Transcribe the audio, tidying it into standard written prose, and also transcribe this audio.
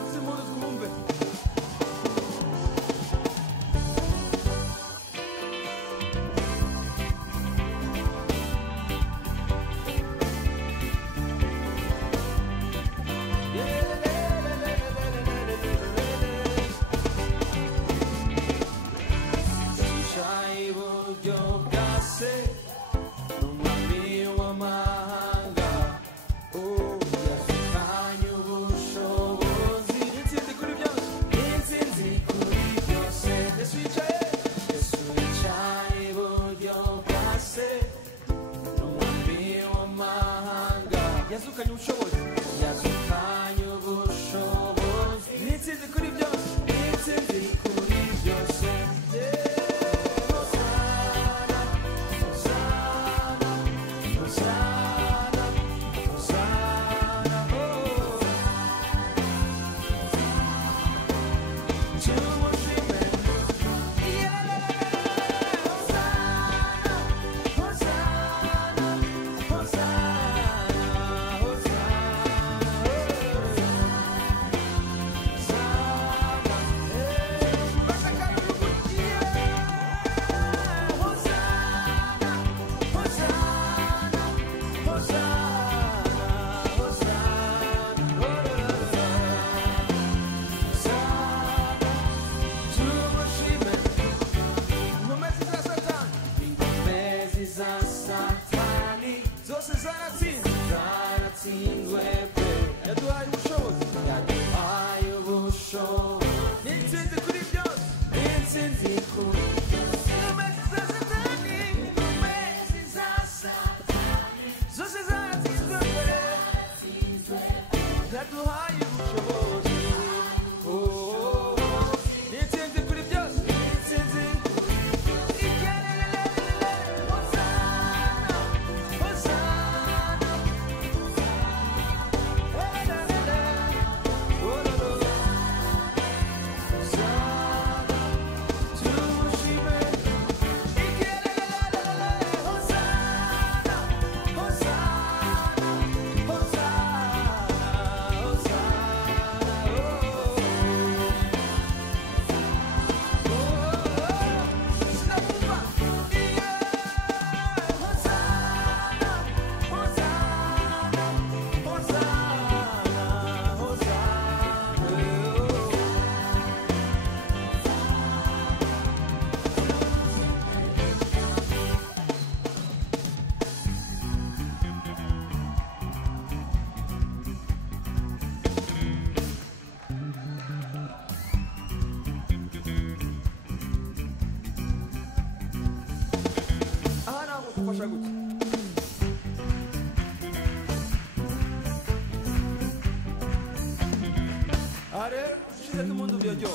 yavuze impundu twumve. Yazukanye ubushobozi, yazukanye ubushobozi, n'intsinzi kuri byose, n'intsinzi kuri byose. Hosana, Hosana, Hosana, Hosana, oh. Tumushime, Hosana, Hosana, Hosana. Zose zaratsinzwe pe, yaduhaye ubushobozi, yaduhaye ubushobozi, n'intsinzi kuri byose, n'intsinzi kuri imezi za satani, imezi za satani, zose zaratsinzwe pe, yaduhaye ubushobozi, n'intsinzi kuri byose, n'intsinzi. Kufasha gute? Are, ushize tu mundu vyojyo.